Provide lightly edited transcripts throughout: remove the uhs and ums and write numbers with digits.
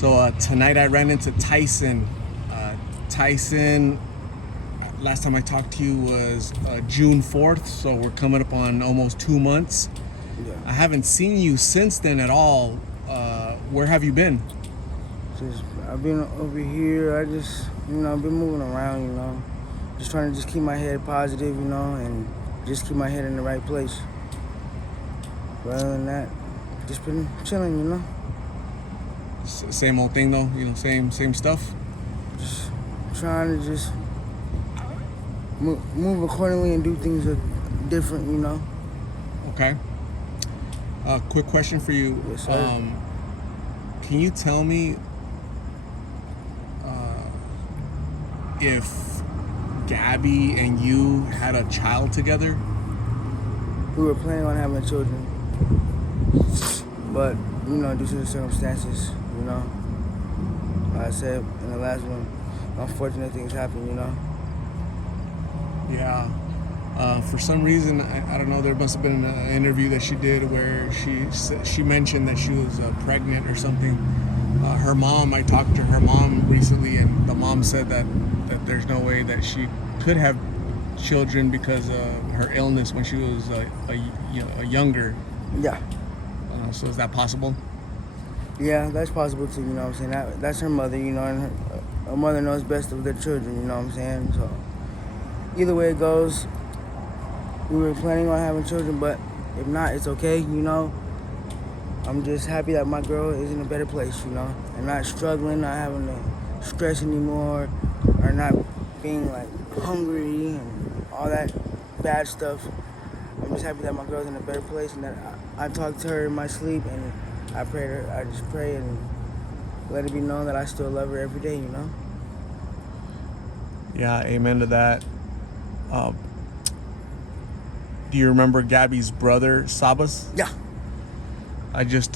So tonight I ran into Tyson. Tyson, last time I talked to you was June 4th, so we're coming up on almost 2 months. Yeah. I haven't seen you since then at all. Where have you been? I've been over here. I've been moving around, just trying to just keep my head positive, and just keep my head in the right place. But other than that, just been chilling, Same old thing though, same stuff. Just trying to just move accordingly and do things different, Okay. Quick question for you. Yes, sir. Can you tell me if Gabby and you had a child together? We were planning on having children, but due to the circumstances, like I said in the last one, unfortunate things happen, Yeah. For some reason, I don't know, there must have been an interview that she did where she mentioned that she was pregnant or something. I talked to her mom recently, and the mom said that there's no way that she could have children because of her illness when she was a younger. Yeah. So is that possible? Yeah, that's possible too, what I'm saying? That's her mother, and her mother knows best of their children, what I'm saying? So either way it goes, we were planning on having children, but if not, it's okay, I'm just happy that my girl is in a better place, and not struggling, not having to stress anymore, or not being like hungry and all that bad stuff. I'm just happy that my girl's in a better place, and that I talk to her in my sleep, and I just pray and let it be known that I still love her every day, Yeah, amen to that. Do you remember Gabby's brother, Sabas? Yeah. I just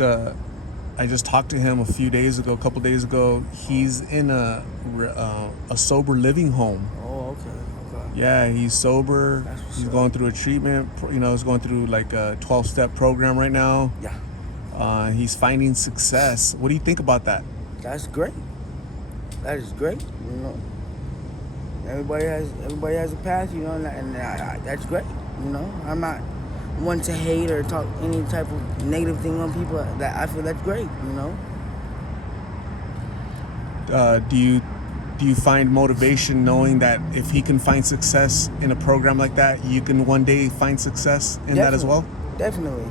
talked to him a couple days ago. He's in a sober living home. Oh, okay. Yeah, he's sober. He's going through a treatment. He's going through like a 12-step program right now. Yeah. He's finding success. What do you think about that? That's great. That is great. Everybody has a path, and that's great. I'm not one to hate or talk any type of negative thing on people. That I feel that's great. Do you find motivation knowing that if he can find success in a program like that, you can one day find success in that as well? Definitely.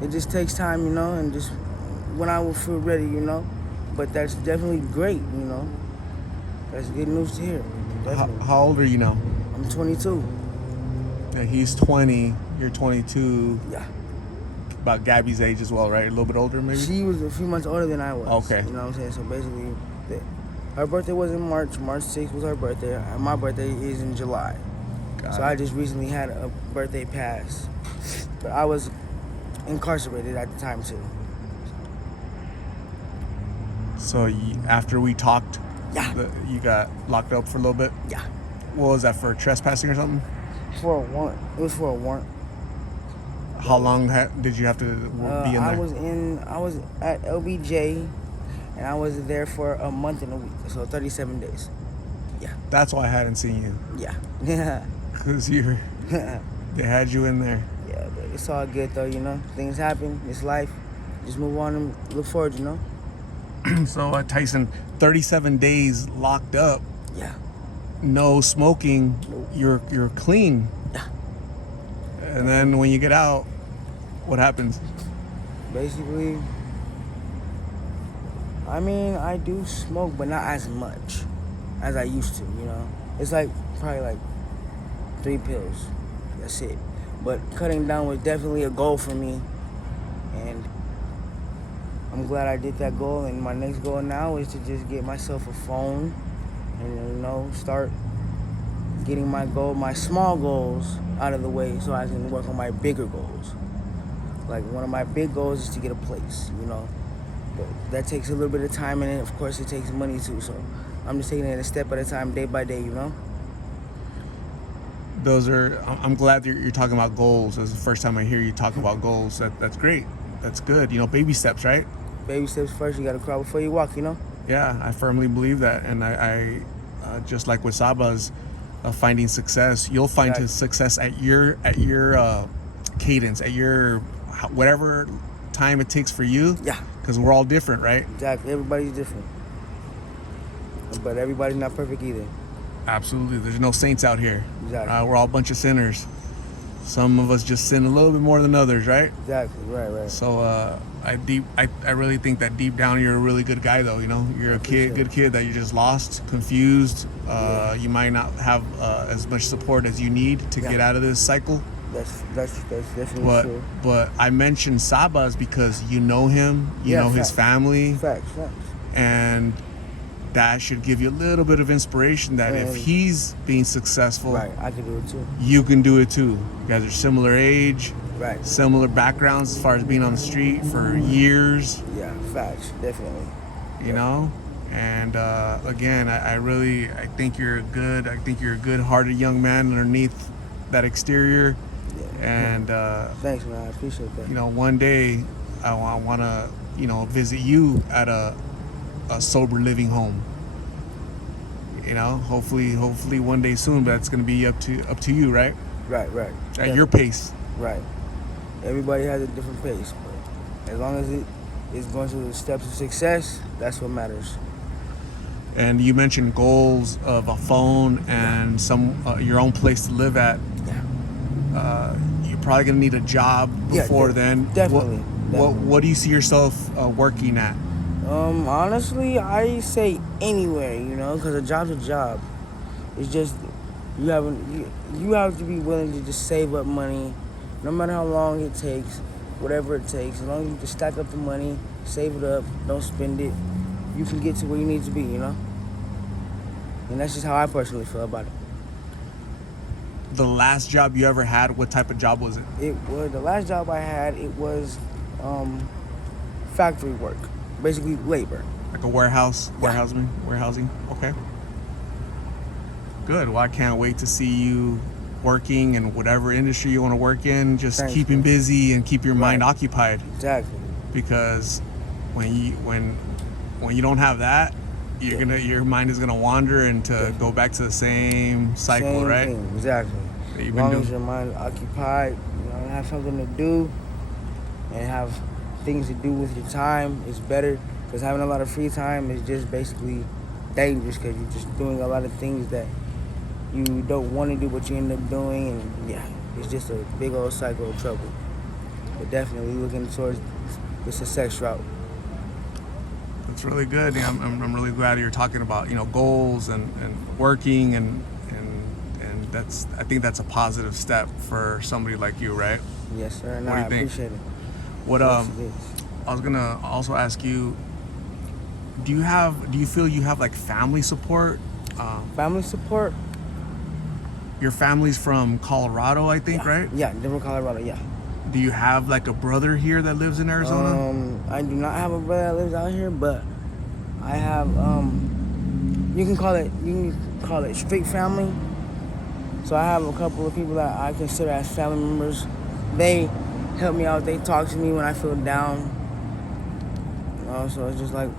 It just takes time, and just when I will feel ready, But that's definitely great, That's good news to hear. How old are you now? I'm 22. Yeah, he's 20. You're 22. Yeah. About Gabby's age as well, right? A little bit older, maybe? She was a few months older than I was. Okay. You know what I'm saying? So basically, her birthday was in March. March 6th was her birthday. And my birthday is in July. So I just recently had a birthday pass. But I was incarcerated at the time, too. So after we talked, yeah, you got locked up for a little bit? Yeah. What was that, for trespassing or something? For a warrant. It was for a warrant. How long did you have to be in there? I was at LBJ, and I was there for a month and a week, so 37 days. Yeah. That's why I hadn't seen you. Yeah. Because they had you in there. Yeah, but it's all good though, Things happen. It's life. Just move on and look forward, So Tyson, 37 days locked up. Yeah. No smoking. Nope. You're clean. Yeah. And then when you get out, what happens? Basically, I do smoke, but not as much as I used to, It's probably like 3 pills. That's it. But cutting down was definitely a goal for me. And I'm glad I did that goal. And my next goal now is to just get myself a phone and, start getting my small goals out of the way so I can work on my bigger goals. Like, one of my big goals is to get a place, But that takes a little bit of time, and of course it takes money too. So I'm just taking it a step at a time, day by day, I'm glad that you're talking about goals. That's the first time I hear you talk about goals. That's great. That's good. Baby steps, right? baby steps first. You gotta crawl before you walk. You know. Yeah, I firmly believe that, and I just like with Sabas, finding success, you'll find his success at your cadence, at your whatever time it takes for you. Yeah. Because we're all different, right? Exactly. Everybody's different, but everybody's not perfect either. Absolutely. There's no saints out here. Exactly. We're all a bunch of sinners. Some of us just sin a little bit more than others, right? Exactly. Right. So I really think that deep down you're a really good guy, though. You know, you're a good kid that you just lost, confused. You might not have as much support as you need to get out of this cycle. That's definitely true. But I mentioned Sabas because you know him, you know his family. Facts. And that should give you a little bit of inspiration that if he's being successful, right, I can do it too. You can do it too. You guys are similar age, right? Similar backgrounds as far as being on the street for years. Yeah, facts, definitely. You know, and again, I think you're a good-hearted young man underneath that exterior. Yeah. And thanks, man. I appreciate that. You know, one day I want to visit you at a sober living home. You know, hopefully one day soon, but it's gonna be up to you, right? Right. At your pace. Right. Everybody has a different pace, but as long as it is going through the steps of success, that's what matters. And you mentioned goals of a phone and some your own place to live at. Yeah. You're probably gonna need a job before then. Definitely. What do you see yourself working at? Honestly, I say anywhere, you know, because a job's a job. It's just you have to be willing to just save up money, no matter how long it takes, whatever it takes. As long as you just stack up the money, save it up, don't spend it, you can get to where you need to be, you know. And that's just how I personally feel about it. The last job you ever had, what type of job was it? The last job I had, it was factory work. Basically labor. Like a warehousing. Okay. Good. Well, I can't wait to see you working in whatever industry you want to work in. Just keeping busy and keep your mind occupied. Exactly. Because when you don't have that, your mind is gonna wander and to go back to the same cycle, right? Thing. Exactly. As long as your mind is occupied, you know, have something to do and have things to do with your time is better, because having a lot of free time is just basically dangerous, because you're just doing a lot of things that you don't want to do but you end up doing, and it's just a big old cycle of trouble. But definitely looking towards the success route. That's really good. Yeah, I'm really glad you're talking about goals and working and I think that's a positive step for somebody like you, right? Yes, sir. And I appreciate it. What I was gonna also ask you, do you feel you have like family support? Family support? Your family's from Colorado, I think, right? Yeah, Denver, Colorado. Yeah. Do you have like a brother here that lives in Arizona? I do not have a brother that lives out here, but I have you can call it street family. So I have a couple of people that I consider as family members. They help me out. They talk to me when I feel down. So it's just like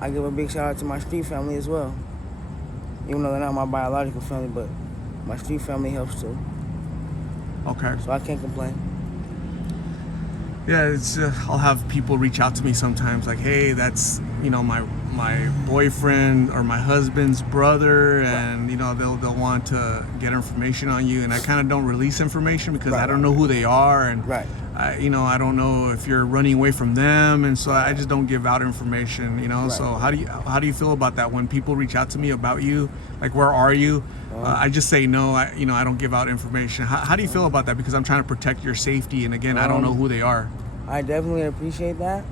I give a big shout out to my street family as well. Even though they're not my biological family, but my street family helps too. Okay. So I can't complain. Yeah, it's I'll have people reach out to me sometimes, like, hey, that's my boyfriend or my husband's brother, and they'll want to get information on you, and I kind of don't release information because I don't know who they are, and I don't know if you're running away from them, and so I just don't give out information. So how do you feel about that when people reach out to me about you, like, where are you? I just say no. I don't give out information. How do you feel about that? Because I'm trying to protect your safety, and again, I don't know who they are. I definitely appreciate that.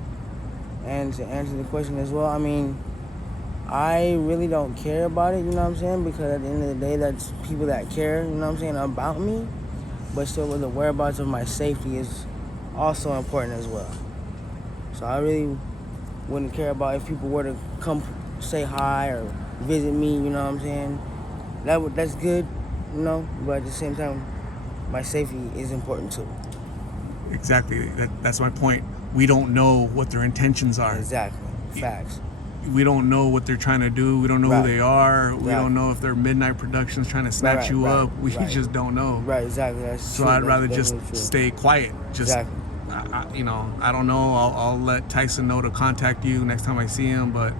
And to answer the question as well, I mean, I really don't care about it, you know what I'm saying? Because at the end of the day, that's people that care, you know what I'm saying, about me. But still, with the whereabouts of my safety is also important as well. So I really wouldn't care about if people were to come say hi or visit me, you know what I'm saying? That's good, but at the same time, my safety is important too. Exactly. That's my point. We don't know what their intentions are. Exactly. Facts. We don't know what they're trying to do. We don't know Right. who they are. We Exactly. don't know if they're Midnight Productions trying to snatch you up. We just don't know. Right, exactly. That's So true. I'd rather That's just true. stay quiet. Just, Exactly. I don't know. I'll let Tyson know to contact you next time I see him, but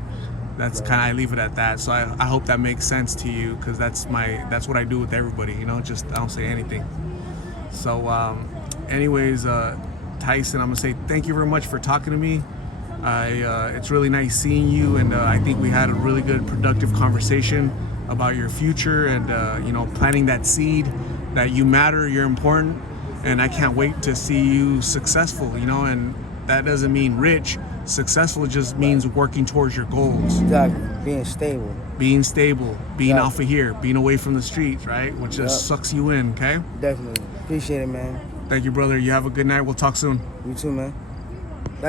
that's kind of, I leave it at that. So I hope that makes sense to you, because that's what I do with everybody. Just I don't say anything. So, anyways, Tyson, I'm gonna say thank you very much for talking to me. It's really nice seeing you, and I think we had a really good, productive conversation about your future, and planting that seed that you matter, you're important, and I can't wait to see you successful. And that doesn't mean rich. Successful just means working towards your goals. Exactly. Being stable. Being off of here, being away from the streets, right? Which just sucks you in, okay? Definitely. Appreciate it, man. Thank you, brother. You have a good night. We'll talk soon. You too, man.